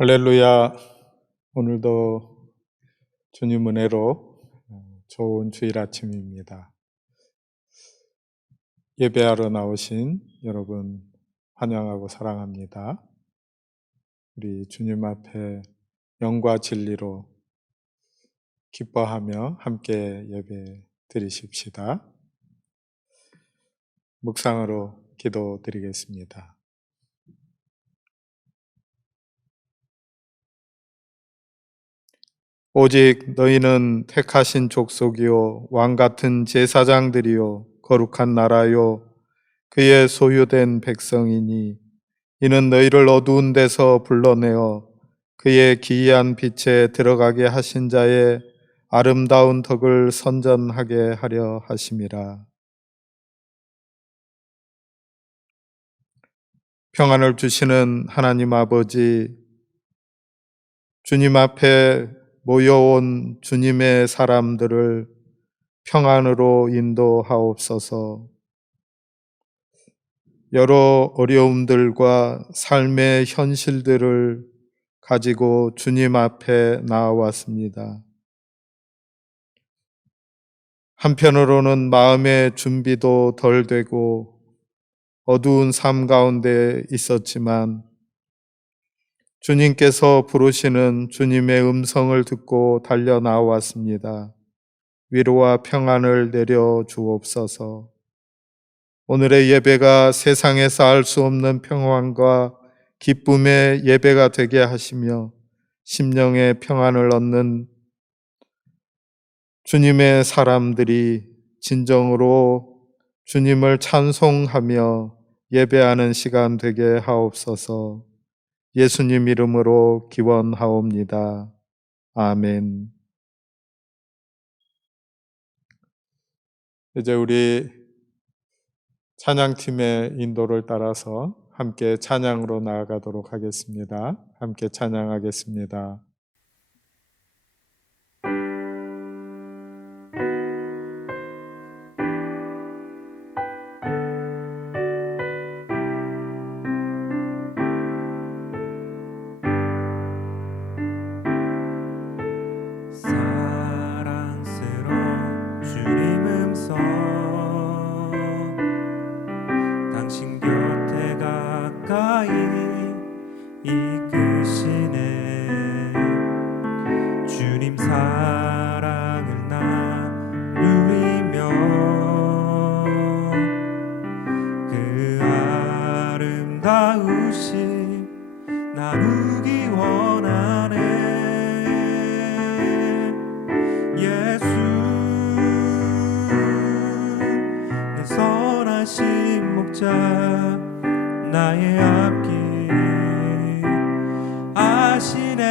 할렐루야. 오늘도 주님 은혜로 좋은 주일 아침입니다. 예배하러 나오신 여러분 환영하고 사랑합니다. 우리 주님 앞에 영과 진리로 기뻐하며 함께 예배 드리십시다. 묵상으로 기도드리겠습니다. 오직 너희는 택하신 족속이요 왕같은 제사장들이요 거룩한 나라요 그의 소유된 백성이니 이는 너희를 어두운 데서 불러내어 그의 기이한 빛에 들어가게 하신 자의 아름다운 덕을 선전하게 하려 하심이라. 평안을 주시는 하나님 아버지, 주님 앞에 모여온 주님의 사람들을 평안으로 인도하옵소서. 여러 어려움들과 삶의 현실들을 가지고 주님 앞에 나와왔습니다. 한편으로는 마음의 준비도 덜 되고 어두운 삶 가운데 있었지만 주님께서 부르시는 주님의 음성을 듣고 달려 나왔습니다. 위로와 평안을 내려 주옵소서. 오늘의 예배가 세상에서 알 수 없는 평안과 기쁨의 예배가 되게 하시며 심령의 평안을 얻는 주님의 사람들이 진정으로 주님을 찬송하며 예배하는 시간 되게 하옵소서. 예수님 이름으로 기원하옵니다. 아멘. 이제 우리 찬양팀의 인도를 따라서 함께 찬양으로 나아가도록 하겠습니다. 함께 찬양하겠습니다. 사랑스러운 주님 음성 당신 곁에 가까이 이끄시네. 주님 사랑을 나누리며 그 아름다우심 나누기 원하네. 예수 내 선하신 목자 나의 앞길 아시네.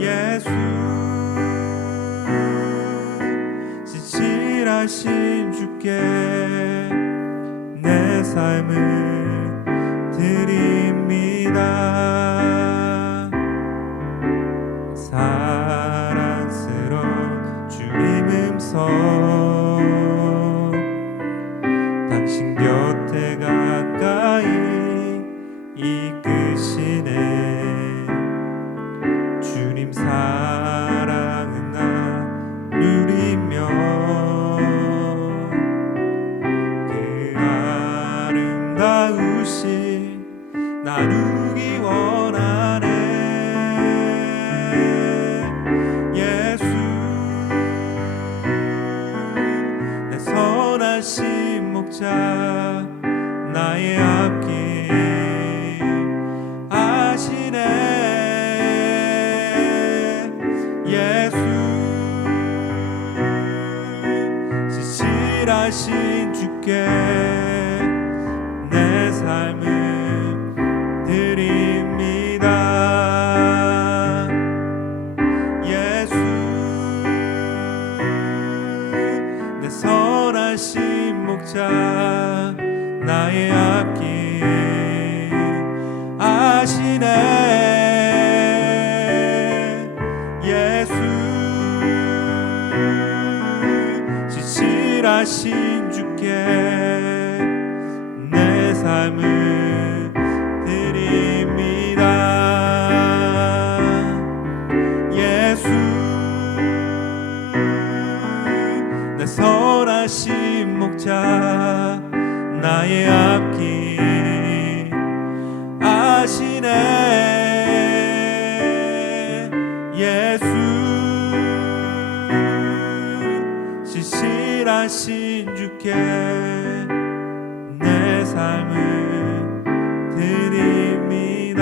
예수 진실하신 주께 내 삶을 드립니다. 사랑스러운 주님 음성 당신 곁에 가까이 이끄시네. 주님 사랑은 나누리며 그 아름다우심 나누기 원하네. 선하신 목자 나의 앞길 아시네. 예수 진실하신 주께 내 삶을 드립니다. 예수 내 선하신 목자 나의 앞길 아시네. 예수 진실하신 주께 내 삶을 드립니다. 내 선하신 목자 나의 앞길 아시네 예수 신실하신 주께 내 삶을 드립니다.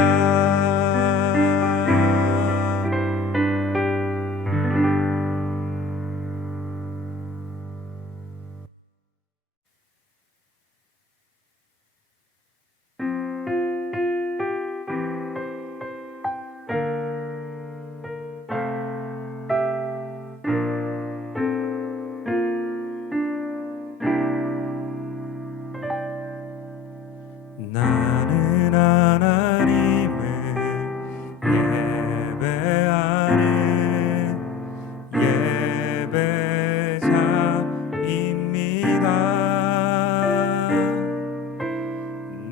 나는 하나님을 예배하는 예배자입니다.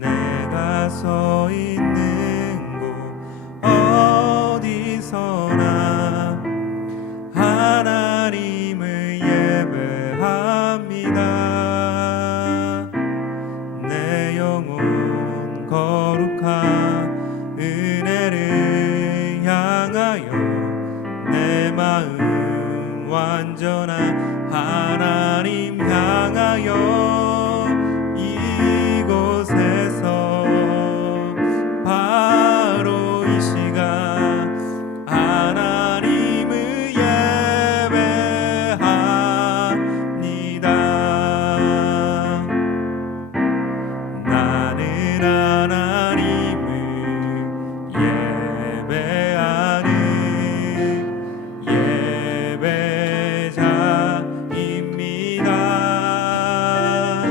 내가 서 있는 곳 어디서나 하나님을 예배합니다. 내 영혼 거룩한 은혜를 향하여 내 마음 완전한 하나님 향하여 이곳에서 바로 이 시간 하나님을 예배합니다. 나는 하나님을 예배하는 예배자입니다.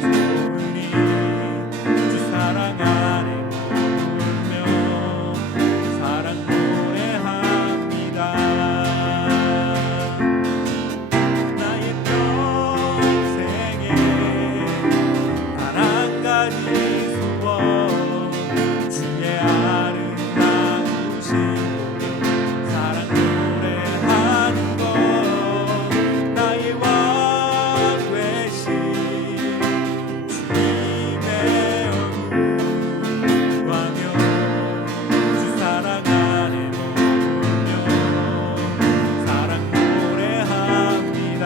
소으니 주 사랑 안에 머물며 그 사랑 노래합니다. 나의 평생에 단 한 가지 소원 주의 아름다우신 사랑 노래하는 것 나의 왕 되신 주님의 얼굴 구하며 주 사랑 안에 머물며 사랑 노래합니다.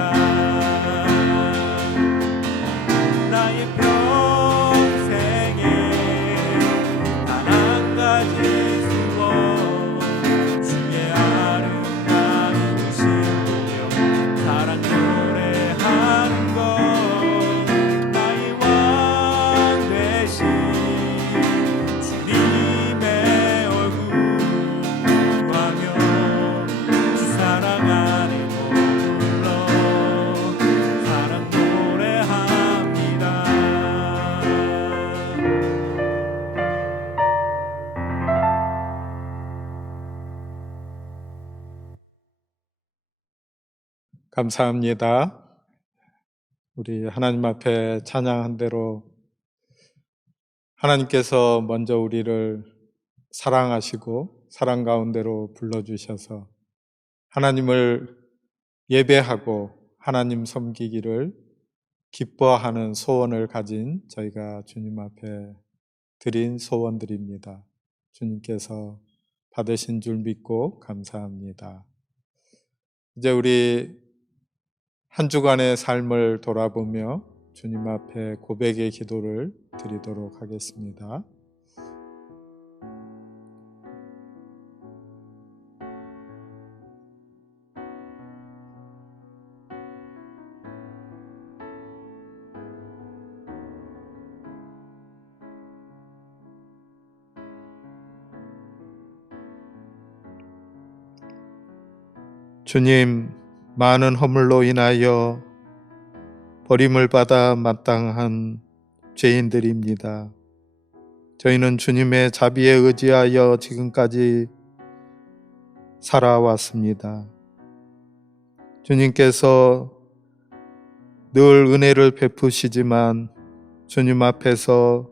나의 평생에 단 한 가지 소원 주의 아름다우신 사랑 노래하는 것 나의 왕 되신 주님의 얼굴 구하며 주 사랑 안에 머물러 사랑 노래합니다. 감사합니다. 우리 하나님 앞에 찬양한 대로 하나님께서 먼저 우리를 사랑하시고 사랑 가운데로 불러주셔서 하나님을 예배하고 하나님 섬기기를 기뻐하는 소원을 가진 저희가 주님 앞에 드린 소원들입니다. 주님께서 받으신 줄 믿고 감사합니다. 이제 우리 한 주간의 삶을 돌아보며 주님 앞에 고백의 기도를 드리도록 하겠습니다. 주님, 많은 허물로 인하여 버림을 받아 마땅한 죄인들입니다. 저희는 주님의 자비에 의지하여 지금까지 살아왔습니다. 주님께서 늘 은혜를 베푸시지만 주님 앞에서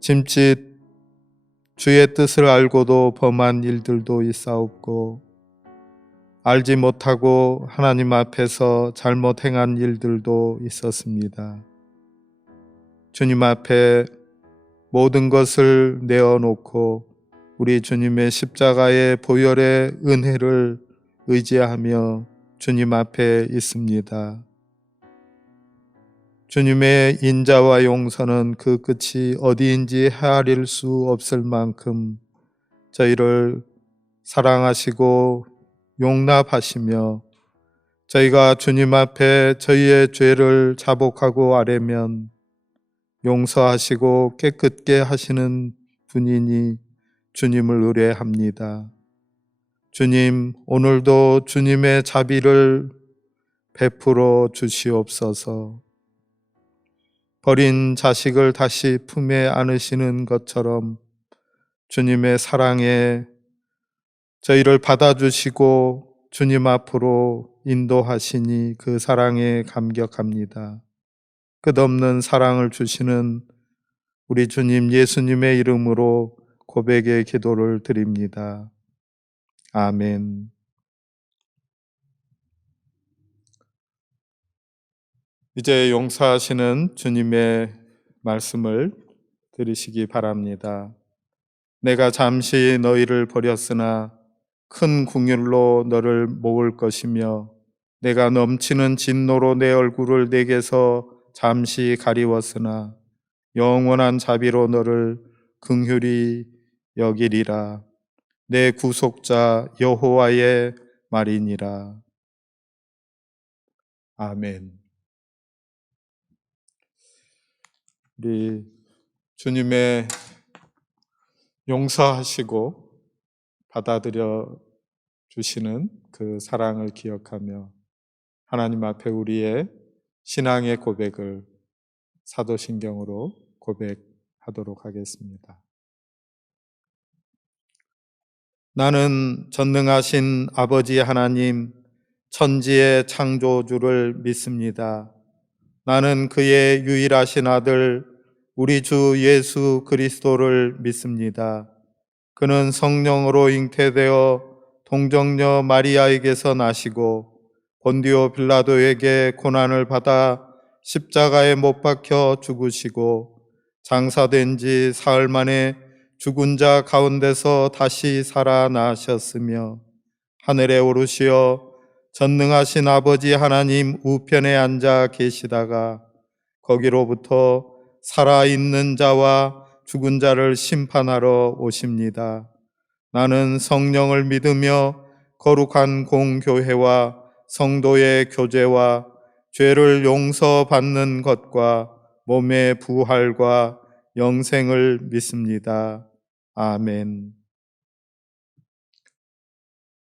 짐짓 주의 뜻을 알고도 범한 일들도 있사옵고 알지 못하고 하나님 앞에서 잘못 행한 일들도 있었습니다. 주님 앞에 모든 것을 내어놓고 우리 주님의 십자가의 보혈의 은혜를 의지하며 주님 앞에 있습니다. 주님의 인자와 용서는 그 끝이 어디인지 헤아릴 수 없을 만큼 저희를 사랑하시고 용납하시며 저희가 주님 앞에 저희의 죄를 자복하고 아뢰면 용서하시고 깨끗게 하시는 분이니 주님을 의뢰합니다. 주님, 오늘도 주님의 자비를 베풀어 주시옵소서. 버린 자식을 다시 품에 안으시는 것처럼 주님의 사랑에 저희를 받아주시고 주님 앞으로 인도하시니 그 사랑에 감격합니다. 끝없는 사랑을 주시는 우리 주님 예수님의 이름으로 고백의 기도를 드립니다. 아멘. 이제 용서하시는 주님의 말씀을 들으시기 바랍니다. 내가 잠시 너희를 버렸으나 큰 긍휼로 너를 모을 것이며 내가 넘치는 진노로 내 얼굴을 내게서 잠시 가리웠으나 영원한 자비로 너를 긍휼히 여기리라. 내 구속자 여호와의 말이니라. 아멘. 우리 주님의 용서하시고 받아들여 주시는 그 사랑을 기억하며 하나님 앞에 우리의 신앙의 고백을 사도신경으로 고백하도록 하겠습니다. 나는 전능하신 아버지 하나님, 천지의 창조주를 믿습니다. 나는 그의 유일하신 아들, 우리 주 예수 그리스도를 믿습니다. 그는 성령으로 잉태되어 동정녀 마리아에게서 나시고 본디오 빌라도에게 고난을 받아 십자가에 못 박혀 죽으시고 장사된 지 사흘 만에 죽은 자 가운데서 다시 살아나셨으며 하늘에 오르시어 전능하신 아버지 하나님 우편에 앉아 계시다가 거기로부터 살아있는 자와 죽은 자를 심판하러 오십니다. 나는 성령을 믿으며 거룩한 공교회와 성도의 교제와 죄를 용서받는 것과 몸의 부활과 영생을 믿습니다. 아멘.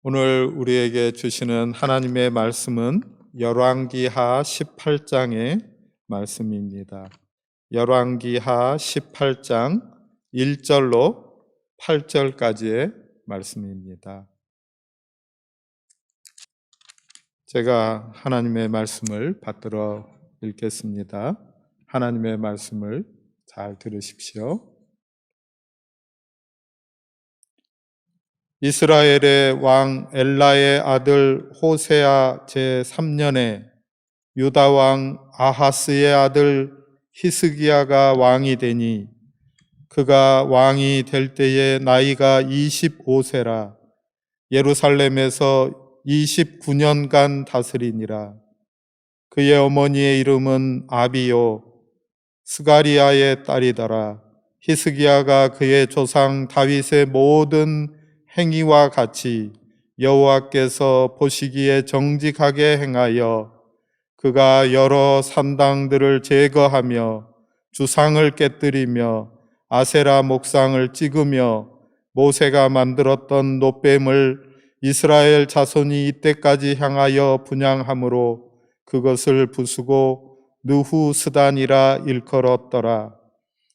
오늘 우리에게 주시는 하나님의 말씀은 열왕기하 18장의 말씀입니다. 열왕기하 18장 1절로 8절까지의 말씀입니다. 제가 하나님의 말씀을 받들어 읽겠습니다. 하나님의 말씀을 잘 들으십시오. 이스라엘의 왕 엘라의 아들 호세아 제3년에 유다 왕 아하스의 아들 히스기야가 왕이 되니 그가 왕이 될 때에 나이가 25세라 예루살렘에서 29년간 다스리니라. 그의 어머니의 이름은 아비요 스가리아의 딸이더라. 히스기야가 그의 조상 다윗의 모든 행위와 같이 여호와께서 보시기에 정직하게 행하여 그가 여러 산당들을 제거하며 주상을 깨뜨리며 아세라 목상을 찍으며 모세가 만들었던 놋뱀을 이스라엘 자손이 이때까지 향하여 분향함으로 그것을 부수고 느후스단이라 일컬었더라.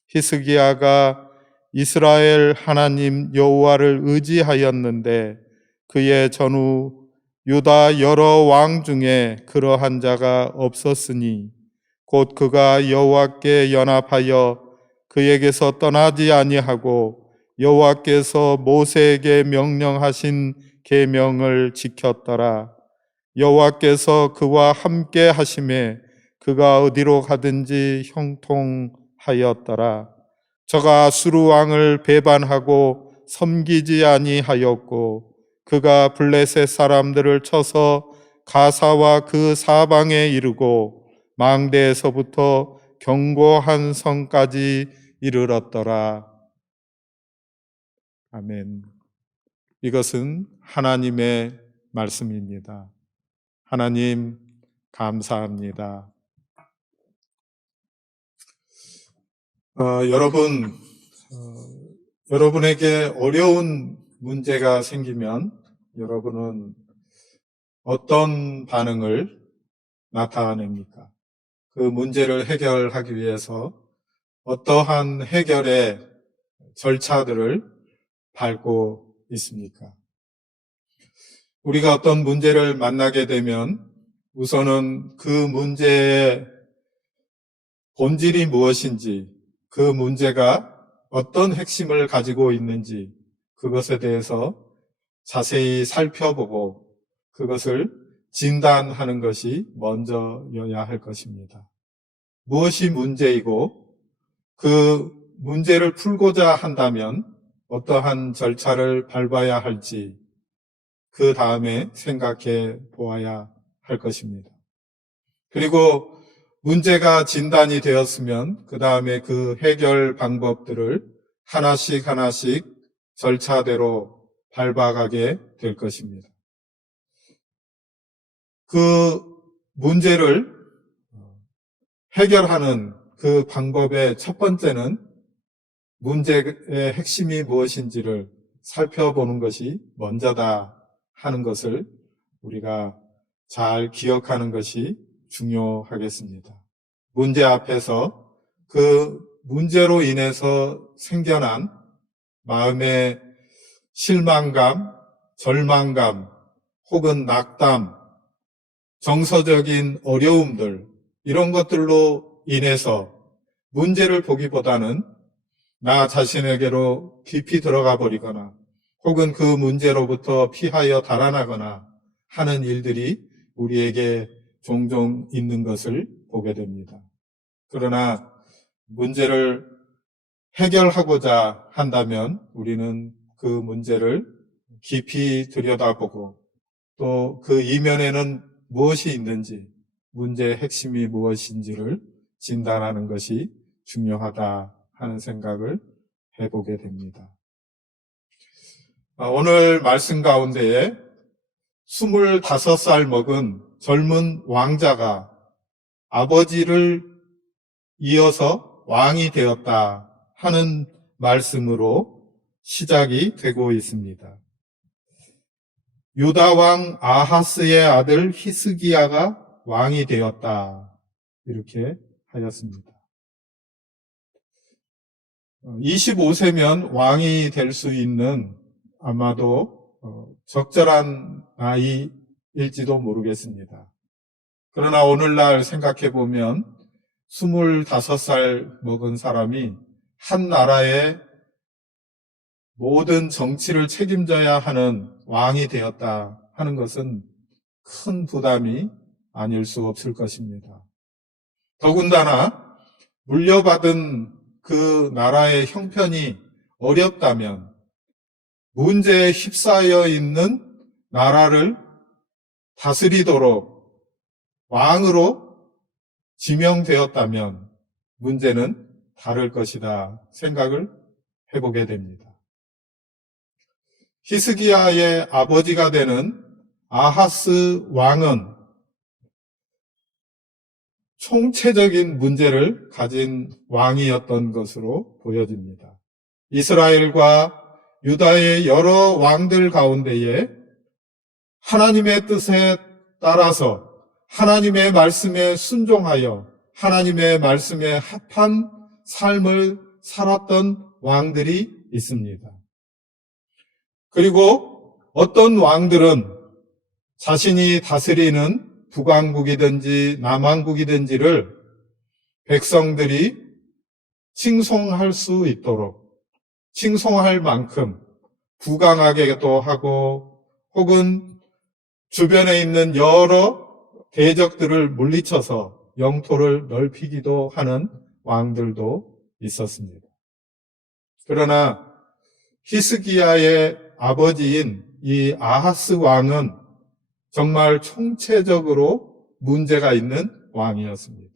히스기야가 이스라엘 하나님 여호와를 의지하였는데 그의 전후 유다 여러 왕 중에 그러한 자가 없었으니 곧 그가 여호와께 연합하여 그에게서 떠나지 아니하고 여호와께서 모세에게 명령하신 계명을 지켰더라. 여호와께서 그와 함께 하심에 그가 어디로 가든지 형통하였더라. 저가 아수르 왕을 배반하고 섬기지 아니하였고 그가 블레셋 사람들을 쳐서 가사와 그 사방에 이르고 망대에서부터 견고한 성까지 이르렀더라. 아멘. 이것은 하나님의 말씀입니다. 하나님 감사합니다. 여러분에게 어려운 문제가 생기면 여러분은 어떤 반응을 나타냅니까? 그 문제를 해결하기 위해서 어떠한 해결의 절차들을 밟고 있습니까? 우리가 어떤 문제를 만나게 되면 우선은 그 문제의 본질이 무엇인지, 그 문제가 어떤 핵심을 가지고 있는지 그것에 대해서 자세히 살펴보고 그것을 진단하는 것이 먼저여야 할 것입니다. 무엇이 문제이고 그 문제를 풀고자 한다면 어떠한 절차를 밟아야 할지 그 다음에 생각해 보아야 할 것입니다. 그리고 문제가 진단이 되었으면 그 다음에 그 해결 방법들을 하나씩 절차대로 밟아가게 될 것입니다. 그 문제를 해결하는 그 방법의 첫 번째는 문제의 핵심이 무엇인지를 살펴보는 것이 먼저다 하는 것을 우리가 잘 기억하는 것이 중요하겠습니다. 문제 앞에서 그 문제로 인해서 생겨난 마음의 실망감, 절망감, 혹은 낙담, 정서적인 어려움들, 이런 것들로 인해서 문제를 보기보다는 나 자신에게로 깊이 들어가 버리거나 혹은 그 문제로부터 피하여 달아나거나 하는 일들이 우리에게 종종 있는 것을 보게 됩니다. 그러나 문제를 해결하고자 한다면 우리는 그 문제를 깊이 들여다보고 또 그 이면에는 무엇이 있는지, 문제의 핵심이 무엇인지를 진단하는 것이 중요하다 하는 생각을 해보게 됩니다. 오늘 말씀 가운데에 25살 먹은 젊은 왕자가 아버지를 이어서 왕이 되었다 하는 말씀으로 시작이 되고 있습니다. 유다 왕 아하스의 아들 히스기야가 왕이 되었다, 이렇게 하였습니다. 25세면 왕이 될 수 있는 아마도 적절한 나이일지도 모르겠습니다. 그러나 오늘날 생각해 보면 25살 먹은 사람이 한 나라의 모든 정치를 책임져야 하는 왕이 되었다 하는 것은 큰 부담이 아닐 수 없을 것입니다. 더군다나 물려받은 그 나라의 형편이 어렵다면 문제에 휩싸여 있는 나라를 다스리도록 왕으로 지명되었다면 문제는 다를 것이다 생각을 해보게 됩니다. 히스기야의 아버지가 되는 아하스 왕은 총체적인 문제를 가진 왕이었던 것으로 보여집니다. 이스라엘과 유다의 여러 왕들 가운데에 하나님의 뜻에 따라서 하나님의 말씀에 순종하여 하나님의 말씀에 합한 삶을 살았던 왕들이 있습니다. 그리고 어떤 왕들은 자신이 다스리는 북왕국이든지 남왕국이든지를 백성들이 칭송할 수 있도록, 칭송할 만큼 부강하게도 하고 혹은 주변에 있는 여러 대적들을 물리쳐서 영토를 넓히기도 하는 왕들도 있었습니다. 그러나 히스기야의 아버지인 이 아하스 왕은 정말 총체적으로 문제가 있는 왕이었습니다.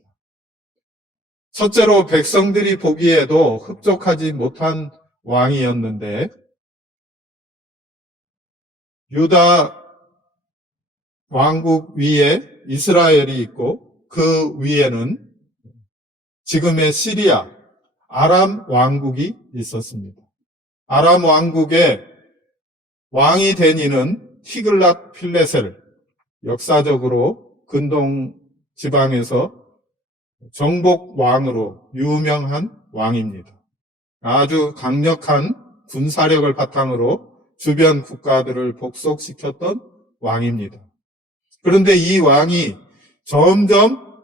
첫째로 백성들이 보기에도 흡족하지 못한 왕이었는데 유다 왕국 위에 이스라엘이 있고 그 위에는 지금의 시리아, 아람 왕국이 있었습니다. 아람 왕국의 왕이 된 이는 티글랏 필레셀, 역사적으로 근동 지방에서 정복 왕으로 유명한 왕입니다. 아주 강력한 군사력을 바탕으로 주변 국가들을 복속시켰던 왕입니다. 그런데 이 왕이 점점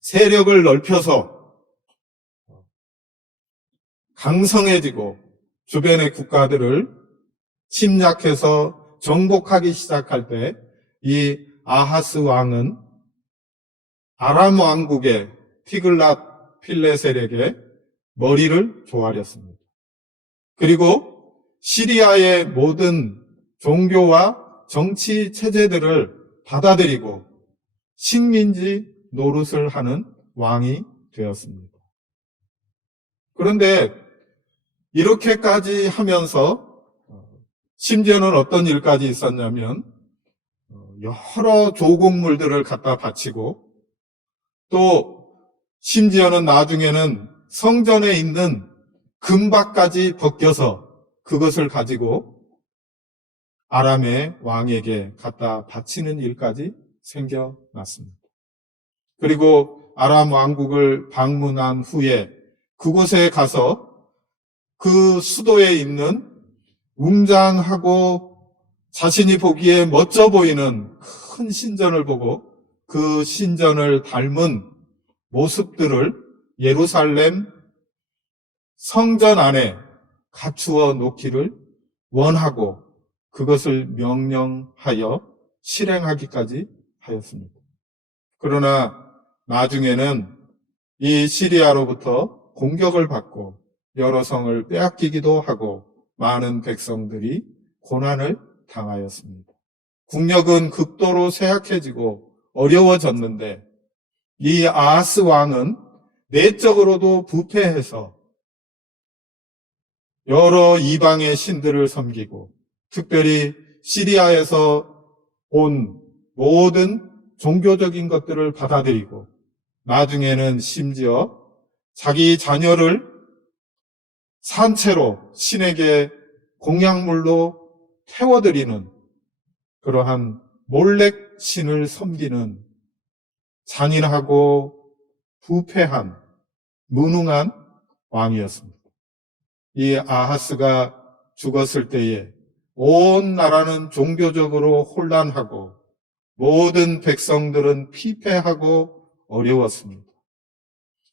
세력을 넓혀서 강성해지고 주변의 국가들을 침략해서 정복하기 시작할 때 이 아하스 왕은 아람 왕국의 티글랏 필레셀에게 머리를 조아렸습니다. 그리고 시리아의 모든 종교와 정치 체제들을 받아들이고 식민지 노릇을 하는 왕이 되었습니다. 그런데 이렇게까지 하면서 심지어는 어떤 일까지 있었냐면 여러 조공물들을 갖다 바치고 또 심지어는 나중에는 성전에 있는 금박까지 벗겨서 그것을 가지고 아람의 왕에게 갖다 바치는 일까지 생겨났습니다. 그리고 아람 왕국을 방문한 후에 그곳에 가서 그 수도에 있는 웅장하고 자신이 보기에 멋져 보이는 큰 신전을 보고 그 신전을 닮은 모습들을 예루살렘 성전 안에 갖추어 놓기를 원하고 그것을 명령하여 실행하기까지 하였습니다. 그러나 나중에는 이 시리아로부터 공격을 받고 여러 성을 빼앗기기도 하고 많은 백성들이 고난을 당하였습니다. 국력은 극도로 쇠약해지고 어려워졌는데 이 아하스 왕은 내적으로도 부패해서 여러 이방의 신들을 섬기고 특별히 시리아에서 온 모든 종교적인 것들을 받아들이고 나중에는 심지어 자기 자녀를 산채로 신에게 공약물로 태워드리는 그러한 몰렉 신을 섬기는 잔인하고 부패한 무능한 왕이었습니다. 이 아하스가 죽었을 때에 온 나라는 종교적으로 혼란하고 모든 백성들은 피폐하고 어려웠습니다.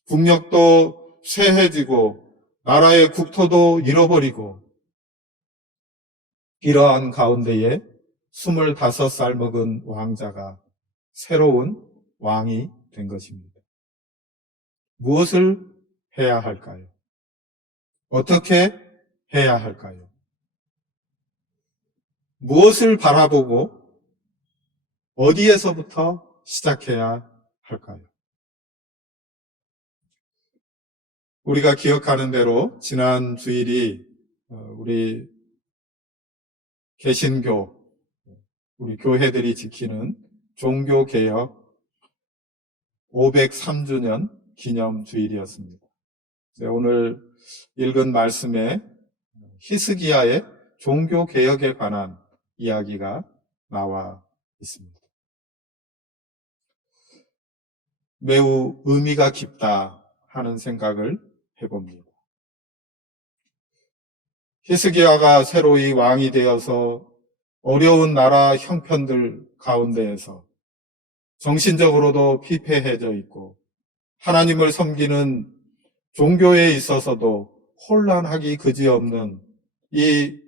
국력도 쇠해지고 나라의 국토도 잃어버리고 이러한 가운데에 25살 먹은 왕자가 새로운 왕이 된 것입니다. 무엇을 해야 할까요? 어떻게 해야 할까요? 무엇을 바라보고 어디에서부터 시작해야 할까요? 우리가 기억하는 대로 지난 주일이 우리 개신교, 우리 교회들이 지키는 종교개혁 503주년 기념 주일이었습니다. 오늘 읽은 말씀에 히스기야의 종교개혁에 관한 이야기가 나와 있습니다. 매우 의미가 깊다 하는 생각을 해봅니다. 히스기야가 새로이 왕이 되어서 어려운 나라 형편들 가운데에서 정신적으로도 피폐해져 있고 하나님을 섬기는 종교에 있어서도 혼란하기 그지없는 이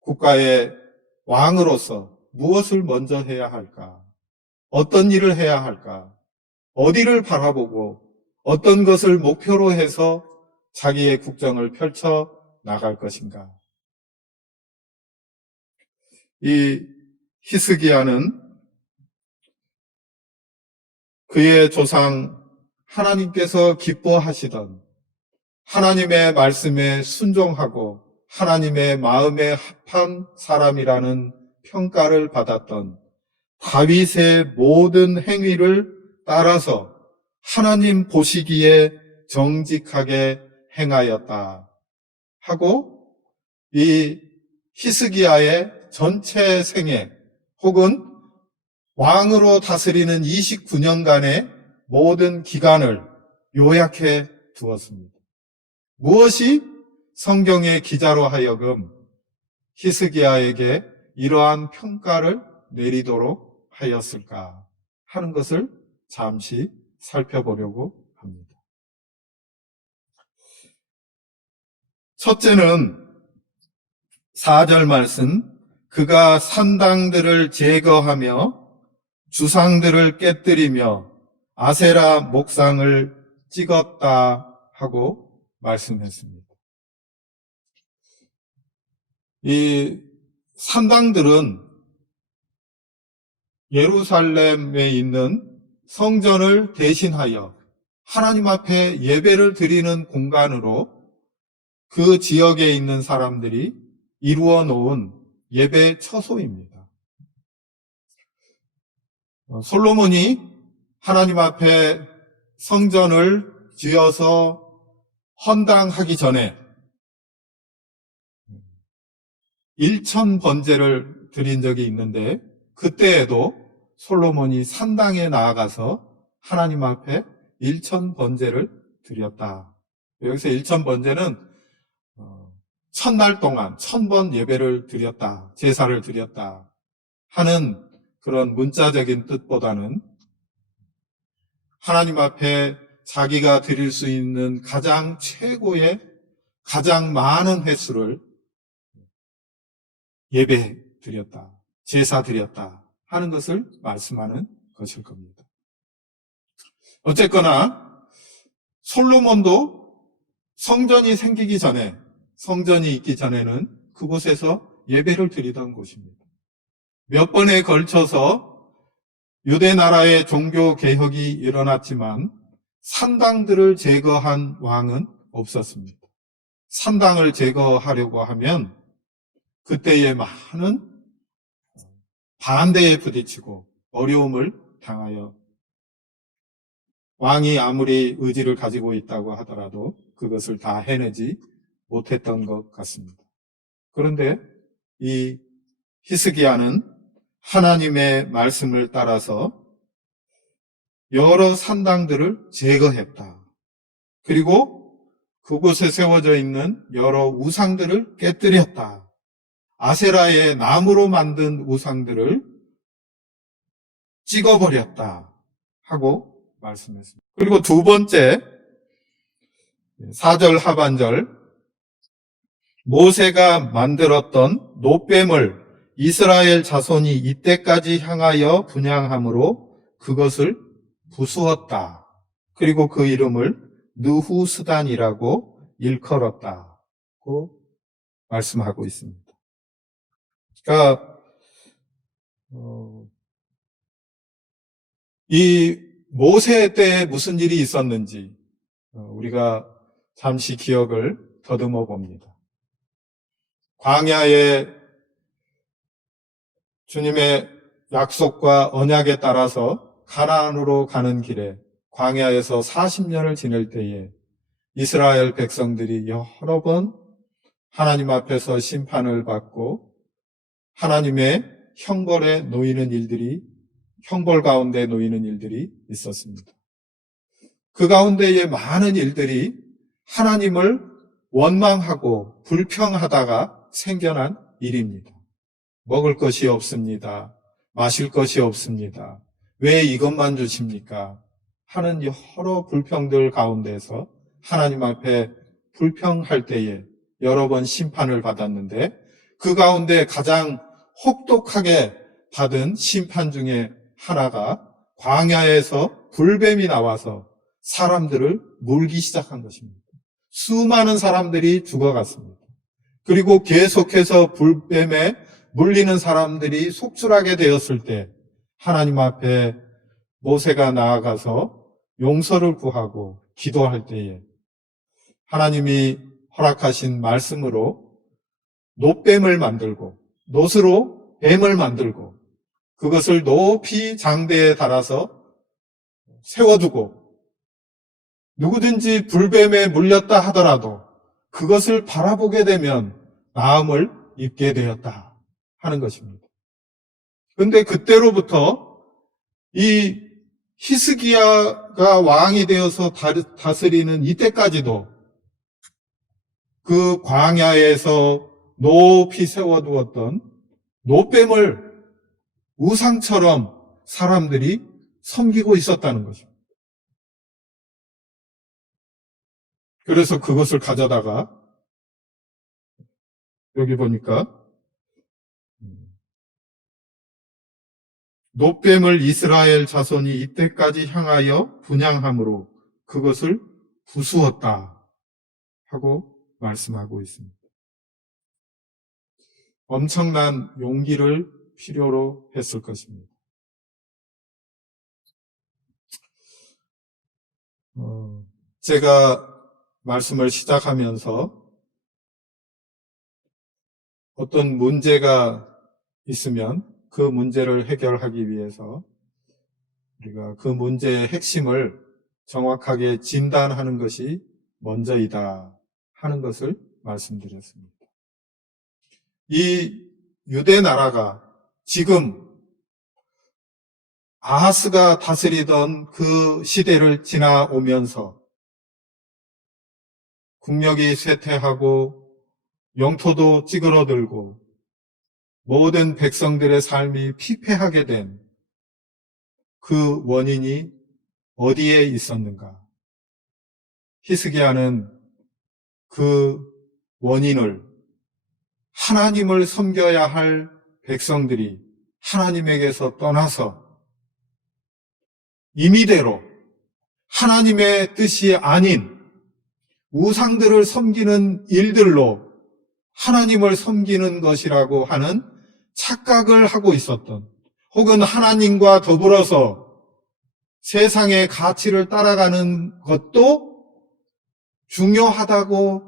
국가의 왕으로서 무엇을 먼저 해야 할까? 어떤 일을 해야 할까? 어디를 바라보고 어떤 것을 목표로 해서 자기의 국정을 펼쳐 나갈 것인가? 이 히스기야는 그의 조상 하나님께서 기뻐하시던 하나님의 말씀에 순종하고 하나님의 마음에 합한 사람이라는 평가를 받았던 다윗의 모든 행위를 따라서 하나님 보시기에 정직하게 행하였다 하고 이 히스기야의 전체 생애 혹은 왕으로 다스리는 29년간의 모든 기간을 요약해 두었습니다. 무엇이 성경의 기자로 하여금 히스기야에게 이러한 평가를 내리도록 하였을까 하는 것을 잠시 살펴보려고 합니다. 첫째는 4절 말씀, 그가 산당들을 제거하며 주상들을 깨뜨리며 아세라 목상을 찍었다 하고 말씀했습니다. 이 산당들은 예루살렘에 있는 성전을 대신하여 하나님 앞에 예배를 드리는 공간으로 그 지역에 있는 사람들이 이루어 놓은 예배 처소입니다. 솔로몬이 하나님 앞에 성전을 지어서 헌당하기 전에 1000번제를 드린 적이 있는데 그때에도 솔로몬이 산당에 나아가서 하나님 앞에 일천 번제를 드렸다. 여기서 일천 번제는 첫날 동안 1000번 예배를 드렸다, 제사를 드렸다 하는 그런 문자적인 뜻보다는 하나님 앞에 자기가 드릴 수 있는 가장 최고의 가장 많은 횟수를 예배 드렸다, 제사 드렸다 하는 것을 말씀하는 것일 겁니다. 어쨌거나 솔로몬도 성전이 생기기 전에, 성전이 있기 전에는 그곳에서 예배를 드리던 곳입니다. 몇 번에 걸쳐서 유대 나라의 종교 개혁이 일어났지만 산당들을 제거한 왕은 없었습니다. 산당을 제거하려고 하면 그때에 많은 반대에 부딪히고 어려움을 당하여 왕이 아무리 의지를 가지고 있다고 하더라도 그것을 다 해내지 못했던 것 같습니다. 그런데 이 히스기야는 하나님의 말씀을 따라서 여러 산당들을 제거했다. 그리고 그곳에 세워져 있는 여러 우상들을 깨뜨렸다. 아세라의 나무로 만든 우상들을 찍어버렸다 하고 말씀했습니다. 그리고 두 번째 4절 하반절, 모세가 만들었던 놋뱀을 이스라엘 자손이 이때까지 향하여 분향함으로 그것을 부수었다. 그리고 그 이름을 느후스단이라고 일컬었다고 말씀하고 있습니다. 그러니까 이 모세 때 무슨 일이 있었는지 우리가 잠시 기억을 더듬어 봅니다. 광야에 주님의 약속과 언약에 따라서 가나안으로 가는 길에 광야에서 40년을 지낼 때에 이스라엘 백성들이 여러 번 하나님 앞에서 심판을 받고 하나님의 형벌에 놓이는 일들이, 형벌 가운데 놓이는 일들이 있었습니다. 그 가운데에 많은 일들이 하나님을 원망하고 불평하다가 생겨난 일입니다. 먹을 것이 없습니다. 마실 것이 없습니다. 왜 이것만 주십니까? 하는 여러 불평들 가운데서 하나님 앞에 불평할 때에 여러 번 심판을 받았는데 그 가운데 가장 혹독하게 받은 심판 중에 하나가 광야에서 불뱀이 나와서 사람들을 물기 시작한 것입니다. 수많은 사람들이 죽어갔습니다. 그리고 계속해서 불뱀에 물리는 사람들이 속출하게 되었을 때 하나님 앞에 모세가 나아가서 용서를 구하고 기도할 때에 하나님이 허락하신 말씀으로 놋뱀을 만들고 놋으로 뱀을 만들고 그것을 높이 장대에 달아서 세워두고 누구든지 불뱀에 물렸다 하더라도 그것을 바라보게 되면 나음을 입게 되었다 하는 것입니다. 그런데 그때로부터 이 히스기야가 왕이 되어서 다스리는 이때까지도 그 광야에서 높이 세워두었던 놋뱀을 우상처럼 사람들이 섬기고 있었다는 것입니다. 그래서 그것을 가져다가 여기 보니까 놋뱀을 이스라엘 자손이 이때까지 향하여 분향함으로 그것을 부수었다 하고 말씀하고 있습니다. 엄청난 용기를 필요로 했을 것입니다. 제가 말씀을 시작하면서 어떤 문제가 있으면 그 문제를 해결하기 위해서 우리가 그 문제의 핵심을 정확하게 진단하는 것이 먼저이다 하는 것을 말씀드렸습니다. 이 유대 나라가 지금 아하스가 다스리던 그 시대를 지나오면서 국력이 쇠퇴하고 영토도 찌그러들고 모든 백성들의 삶이 피폐하게 된 그 원인이 어디에 있었는가? 히스기야는 그 원인을 하나님을 섬겨야 할 백성들이 하나님에게서 떠나서 임의대로 하나님의 뜻이 아닌 우상들을 섬기는 일들로 하나님을 섬기는 것이라고 하는 착각을 하고 있었던, 혹은 하나님과 더불어서 세상의 가치를 따라가는 것도 중요하다고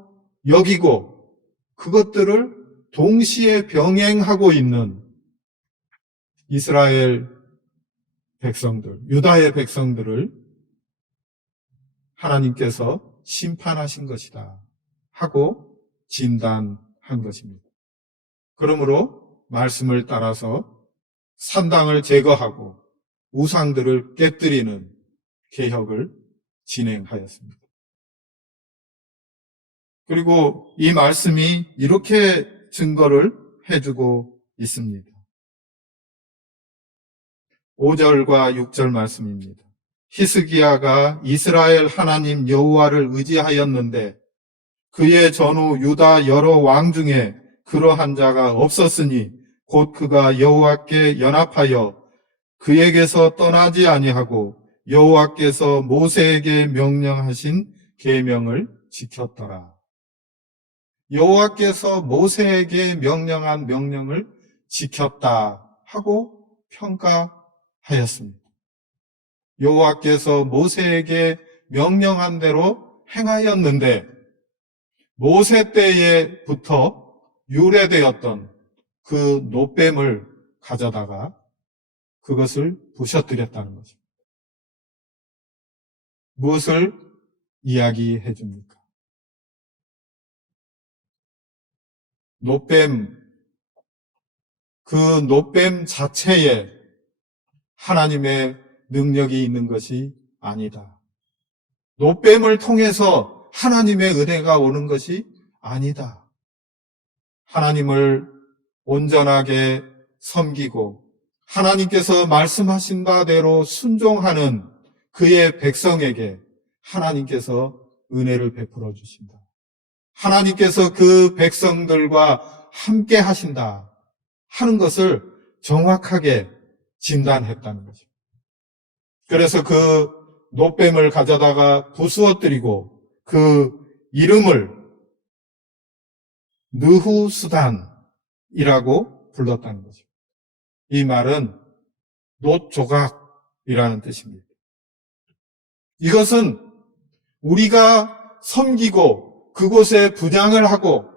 여기고 그것들을 동시에 병행하고 있는 이스라엘 백성들, 유다의 백성들을 하나님께서 심판하신 것이다 하고 진단한 것입니다. 그러므로 말씀을 따라서 산당을 제거하고 우상들을 깨뜨리는 개혁을 진행하였습니다. 그리고 이 말씀이 이렇게 증거를 해주고 있습니다. 5절과 6절 말씀입니다. 히스기야가 이스라엘 하나님 여호와를 의지하였는데 그의 전후 유다 여러 왕 중에 그러한 자가 없었으니 곧 그가 여호와께 연합하여 그에게서 떠나지 아니하고 여호와께서 모세에게 명령하신 계명을 지켰더라. 여호와께서 모세에게 명령한 명령을 지켰다 하고 평가하였습니다. 여호와께서 모세에게 명령한 대로 행하였는데 모세 때에부터 유래되었던 그 놋뱀을 가져다가 그것을 부셔뜨렸다는 것입니다. 무엇을 이야기해 줍니까? 놋뱀, 그 놋뱀 자체에 하나님의 능력이 있는 것이 아니다. 놋뱀을 통해서 하나님의 은혜가 오는 것이 아니다. 하나님을 온전하게 섬기고 하나님께서 말씀하신 바대로 순종하는 그의 백성에게 하나님께서 은혜를 베풀어 주신다. 하나님께서 그 백성들과 함께 하신다 하는 것을 정확하게 진단했다는 거죠. 그래서 그 놋뱀을 가져다가 부수어뜨리고 그 이름을 느후수단이라고 불렀다는 거죠. 이 말은 놋조각이라는 뜻입니다. 이것은 우리가 섬기고 그곳에 분향을 하고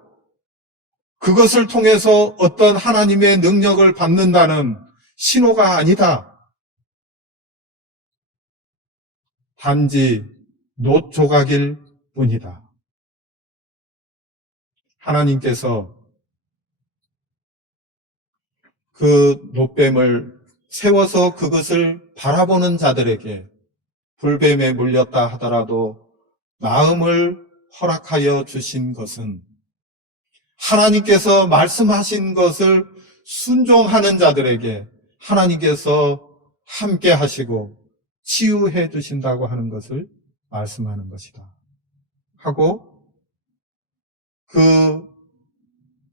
그것을 통해서 어떤 하나님의 능력을 받는다는 신호가 아니다. 단지 놋조각일 뿐이다. 하나님께서 그 놋뱀을 세워서 그것을 바라보는 자들에게 불뱀에 물렸다 하더라도 마음을 허락하여 주신 것은 하나님께서 말씀하신 것을 순종하는 자들에게 하나님께서 함께 하시고 치유해 주신다고 하는 것을 말씀하는 것이다 하고 그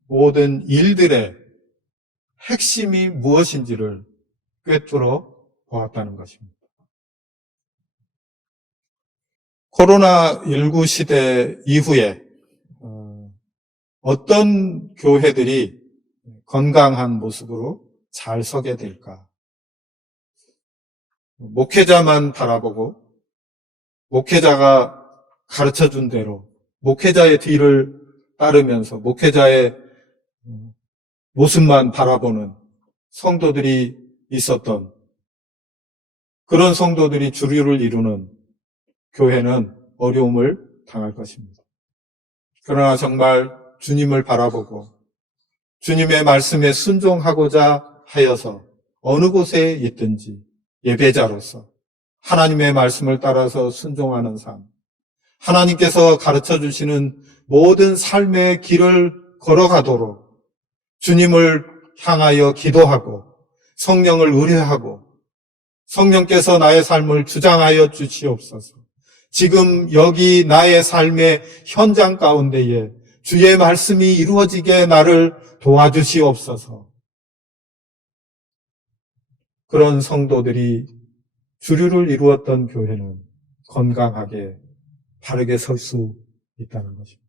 모든 일들의 핵심이 무엇인지를 꿰뚫어 보았다는 것입니다. 코로나19 시대 이후에 어떤 교회들이 건강한 모습으로 잘 서게 될까? 목회자만 바라보고 목회자가 가르쳐준 대로 목회자의 뒤를 따르면서 목회자의 모습만 바라보는 성도들이 있었던 그런 성도들이 주류를 이루는 교회는 어려움을 당할 것입니다. 그러나 정말 주님을 바라보고 주님의 말씀에 순종하고자 하여서 어느 곳에 있든지 예배자로서 하나님의 말씀을 따라서 순종하는 삶, 하나님께서 가르쳐 주시는 모든 삶의 길을 걸어가도록 주님을 향하여 기도하고 성령을 의뢰하고 성령께서 나의 삶을 주장하여 주시옵소서. 지금 여기 나의 삶의 현장 가운데에 주의 말씀이 이루어지게 나를 도와주시옵소서. 그런 성도들이 주류를 이루었던 교회는 건강하게 바르게 설 수 있다는 것입니다.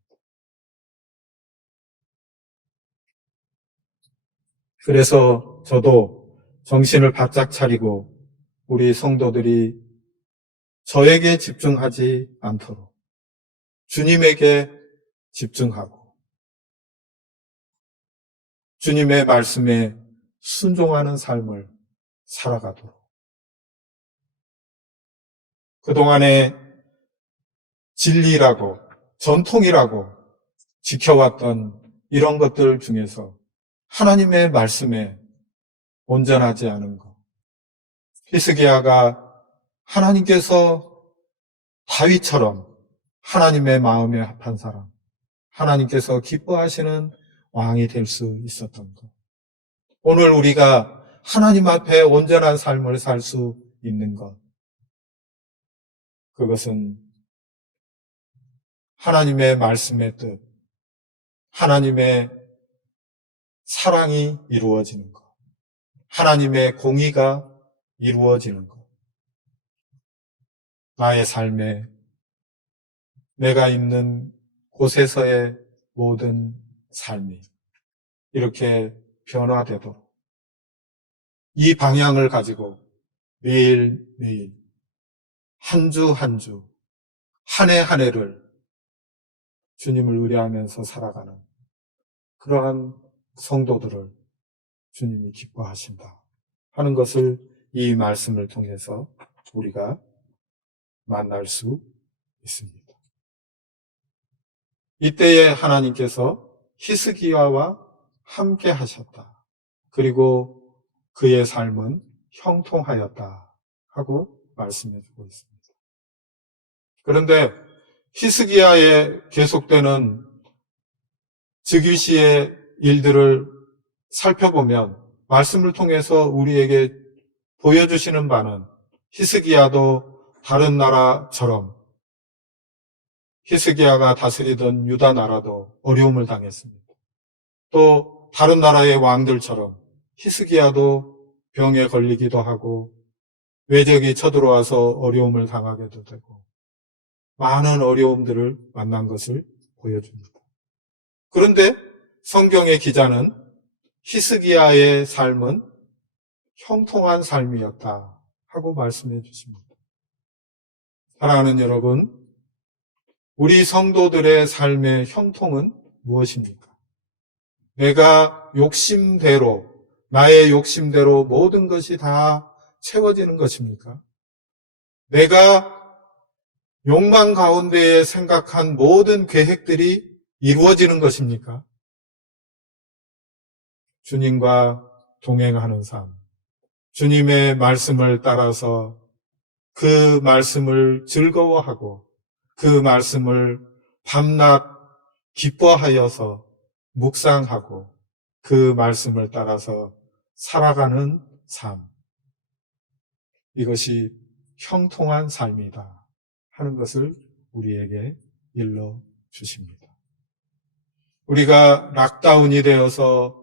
그래서 저도 정신을 바짝 차리고 우리 성도들이 저에게 집중하지 않도록 주님에게 집중하고 주님의 말씀에 순종하는 삶을 살아가도록 그동안에 진리라고 전통이라고 지켜왔던 이런 것들 중에서 하나님의 말씀에 온전하지 않은 것. 히스기야가 하나님께서 다윗처럼 하나님의 마음에 합한 사람, 하나님께서 기뻐하시는 왕이 될 수 있었던 것. 오늘 우리가 하나님 앞에 온전한 삶을 살 수 있는 것. 그것은 하나님의 말씀의 뜻, 하나님의 사랑이 이루어지는 것, 하나님의 공의가 이루어지는 것, 나의 삶에 내가 있는 곳에서의 모든 삶이 이렇게 변화되도록 이 방향을 가지고 매일매일 한 주 한 주, 한 해 한 해를 주님을 의뢰하면서 살아가는 그러한 성도들을 주님이 기뻐하신다 하는 것을 이 말씀을 통해서 우리가 만날 수 있습니다. 이때에 하나님께서 히스기야와 함께 하셨다. 그리고 그의 삶은 형통하였다 하고 말씀해주고 있습니다. 그런데 히스기야의 계속되는 즉위시의 일들을 살펴보면 말씀을 통해서 우리에게 보여주시는 바는 히스기야도 다른 나라처럼 히스기야가 다스리던 유다 나라도 어려움을 당했습니다. 또 다른 나라의 왕들처럼 히스기야도 병에 걸리기도 하고 외적이 쳐들어와서 어려움을 당하게도 되고 많은 어려움들을 만난 것을 보여줍니다. 그런데 성경의 기자는 히스기야의 삶은 형통한 삶이었다 하고 말씀해 주십니다. 사랑하는 여러분, 우리 성도들의 삶의 형통은 무엇입니까? 내가 욕심대로, 나의 욕심대로 모든 것이 다 채워지는 것입니까? 내가 욕망 가운데에 생각한 모든 계획들이 이루어지는 것입니까? 주님과 동행하는 삶, 주님의 말씀을 따라서 그 말씀을 즐거워하고 그 말씀을 밤낮 기뻐하여서 묵상하고 그 말씀을 따라서 살아가는 삶. 이것이 형통한 삶이다 하는 것을 우리에게 일러 주십니다. 우리가 락다운이 되어서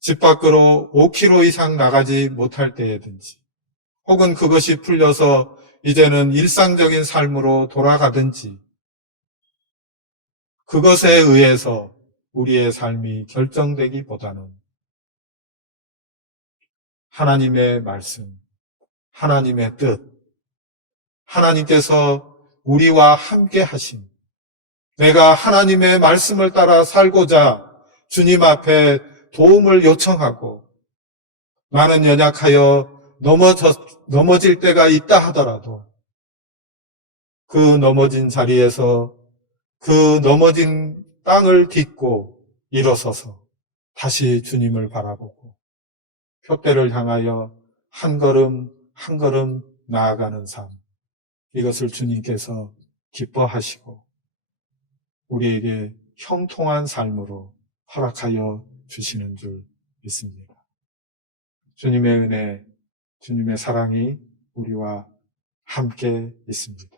집 밖으로 5km 이상 나가지 못할 때에든지 혹은 그것이 풀려서 이제는 일상적인 삶으로 돌아가든지 그것에 의해서 우리의 삶이 결정되기보다는 하나님의 말씀, 하나님의 뜻, 하나님께서 우리와 함께 하신 내가 하나님의 말씀을 따라 살고자 주님 앞에 도움을 요청하고 나는 연약하여 넘어질 때가 있다 하더라도 그 넘어진 자리에서 그 넘어진 땅을 딛고 일어서서 다시 주님을 바라보고 푯대를 향하여 한 걸음 한 걸음 나아가는 삶, 이것을 주님께서 기뻐하시고 우리에게 형통한 삶으로 허락하여 주시는 줄 믿습니다. 주님의 은혜, 주님의 사랑이 우리와 함께 있습니다.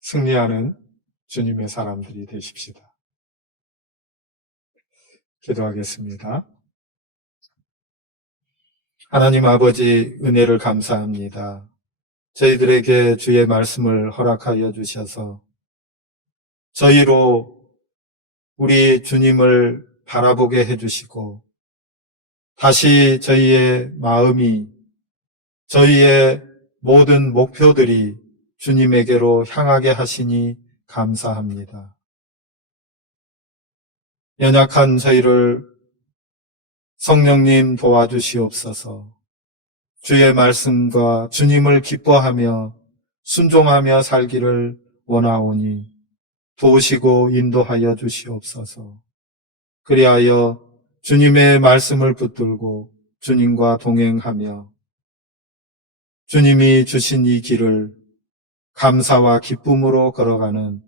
승리하는 주님의 사람들이 되십시다. 기도하겠습니다. 하나님 아버지, 은혜를 감사합니다. 저희들에게 주의 말씀을 허락하여 주셔서 저희로 우리 주님을 바라보게 해주시고 다시 저희의 마음이, 저희의 모든 목표들이 주님에게로 향하게 하시니 감사합니다. 연약한 저희를 성령님 도와주시옵소서. 주의 말씀과 주님을 기뻐하며 순종하며 살기를 원하오니 도우시고 인도하여 주시옵소서. 그리하여 주님의 말씀을 붙들고 주님과 동행하며 주님이 주신 이 길을 감사와 기쁨으로 걸어가는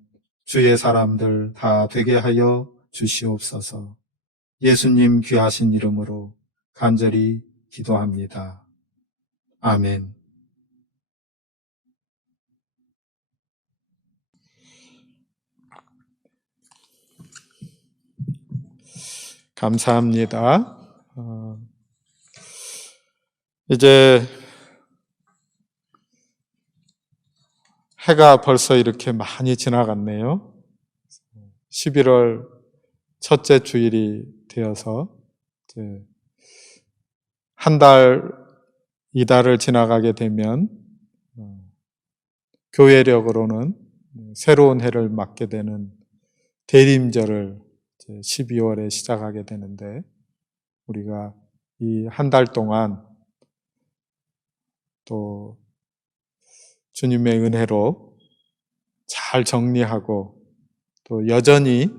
주의 사람들 다 되게 하여 주시옵소서. 예수님 귀하신 이름으로 간절히 기도합니다. 아멘. 감사합니다. 이제 해가 벌써 이렇게 많이 지나갔네요. 11월 첫째 주일이 되어서 이제 한 달, 이달을 지나가게 되면 교회력으로는 새로운 해를 맞게 되는 대림절을 12월에 시작하게 되는데 우리가 이 한 달 동안 또 주님의 은혜로 잘 정리하고 또 여전히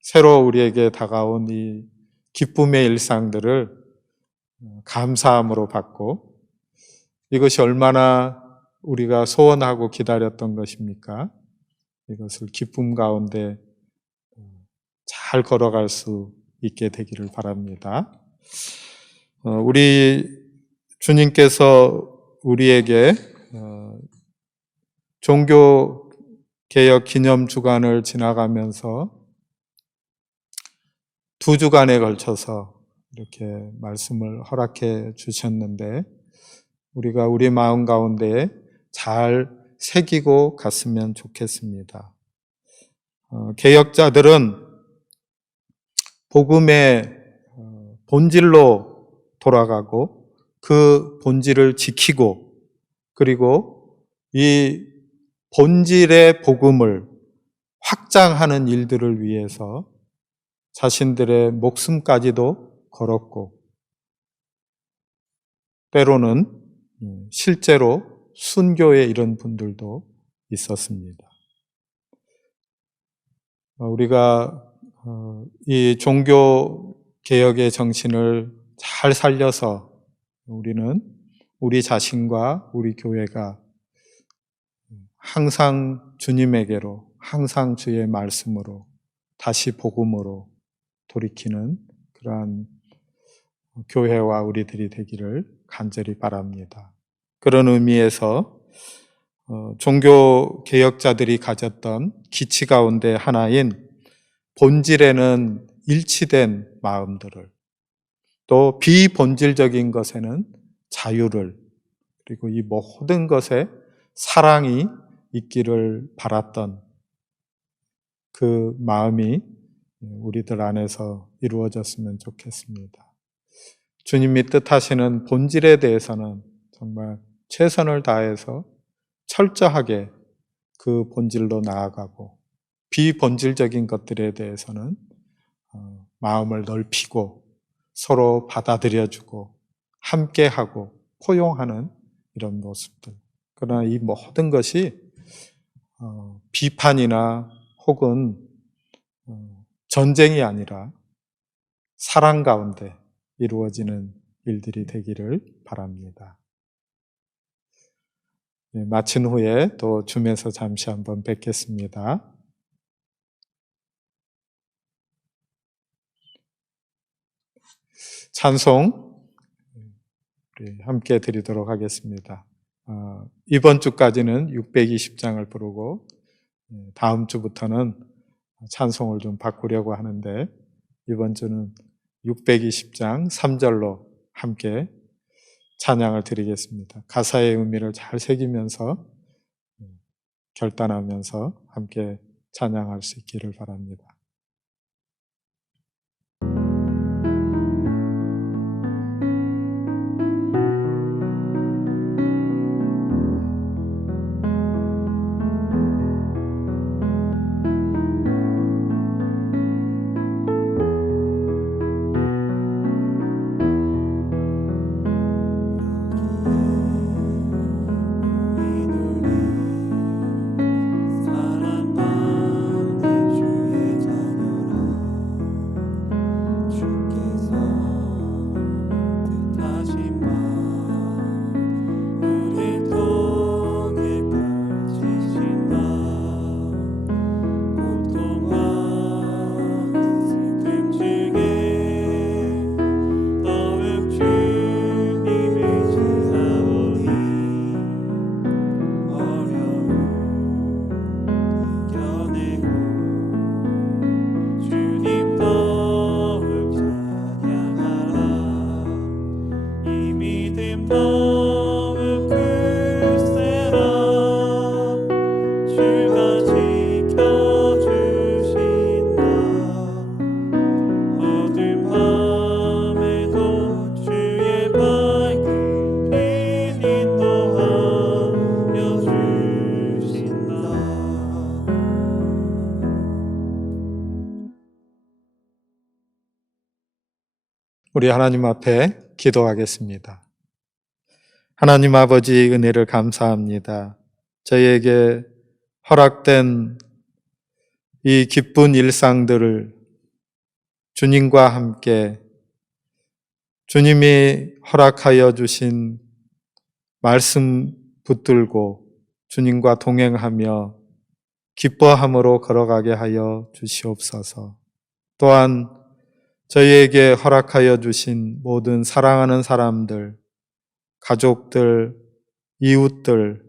새로 우리에게 다가온 이 기쁨의 일상들을 감사함으로 받고 이것이 얼마나 우리가 소원하고 기다렸던 것입니까? 이것을 기쁨 가운데 잘 걸어갈 수 있게 되기를 바랍니다. 우리 주님께서 우리에게 종교개혁 기념 주간을 지나가면서 2주간에 걸쳐서 이렇게 말씀을 허락해 주셨는데 우리가 우리 마음 가운데 잘 새기고 갔으면 좋겠습니다. 개혁자들은 복음의 본질로 돌아가고 그 본질을 지키고 그리고 이 본질의 복음을 확장하는 일들을 위해서 자신들의 목숨까지도 걸었고 때로는 실제로 순교에 이른 분들도 있었습니다. 우리가 이 종교 개혁의 정신을 잘 살려서 우리는 우리 자신과 우리 교회가 항상 주님에게로, 항상 주의 말씀으로, 다시 복음으로 돌이키는 그러한 교회와 우리들이 되기를 간절히 바랍니다. 그런 의미에서 종교 개혁자들이 가졌던 기치 가운데 하나인 본질에는 일치된 마음들을 또 비본질적인 것에는 자유를 그리고 이 모든 것에 사랑이 있기를 바랐던 그 마음이 우리들 안에서 이루어졌으면 좋겠습니다. 주님이 뜻하시는 본질에 대해서는 정말 최선을 다해서 철저하게 그 본질로 나아가고 비본질적인 것들에 대해서는 마음을 넓히고 서로 받아들여주고 함께하고 포용하는 이런 모습들. 그러나 이 모든 것이 비판이나 혹은 전쟁이 아니라 사랑 가운데 이루어지는 일들이 되기를 바랍니다. 마친 후에 또 줌에서 잠시 한번 뵙겠습니다. 찬송 우리 함께 드리도록 하겠습니다. 이번 주까지는 620장을 부르고 다음 주부터는 찬송을 좀 바꾸려고 하는데 이번 주는 620장 3절로 함께 찬양을 드리겠습니다. 가사의 의미를 잘 새기면서 결단하면서 함께 찬양할 수 있기를 바랍니다. 우리 하나님 앞에 기도하겠습니다. 하나님 아버지 은혜를 감사합니다. 저희에게 허락된 이 기쁜 일상들을 주님과 함께 주님이 허락하여 주신 말씀 붙들고 주님과 동행하며 기뻐함으로 걸어가게 하여 주시옵소서. 또한 저희에게 허락하여 주신 모든 사랑하는 사람들, 가족들, 이웃들,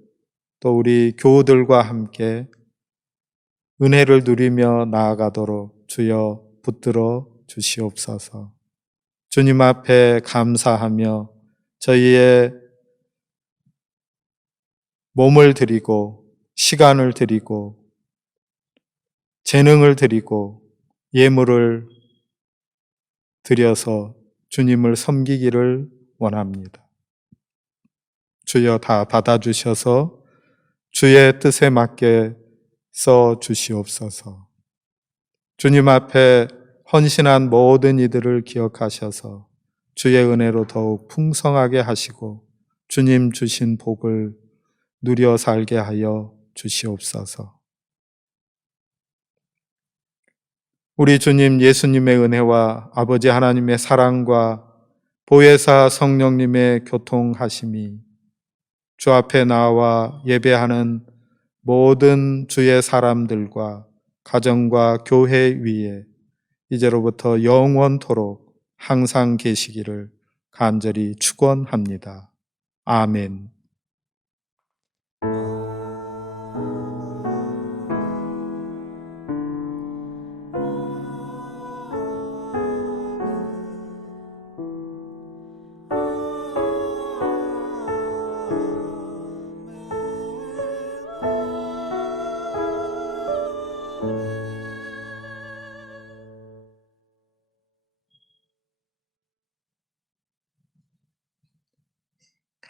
또 우리 교우들과 함께 은혜를 누리며 나아가도록 주여 붙들어 주시옵소서. 주님 앞에 감사하며 저희의 몸을 드리고 시간을 드리고 재능을 드리고 예물을 드려서 주님을 섬기기를 원합니다. 주여 다 받아주셔서 주의 뜻에 맞게 써 주시옵소서. 주님 앞에 헌신한 모든 이들을 기억하셔서 주의 은혜로 더욱 풍성하게 하시고 주님 주신 복을 누려 살게 하여 주시옵소서. 우리 주님 예수님의 은혜와 아버지 하나님의 사랑과 보혜사 성령님의 교통하심이 주 앞에 나와 예배하는 모든 주의 사람들과 가정과 교회 위에 이제로부터 영원토록 항상 계시기를 간절히 축원합니다. 아멘.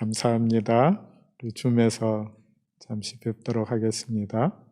감사합니다. 우리 줌에서 잠시 뵙도록 하겠습니다.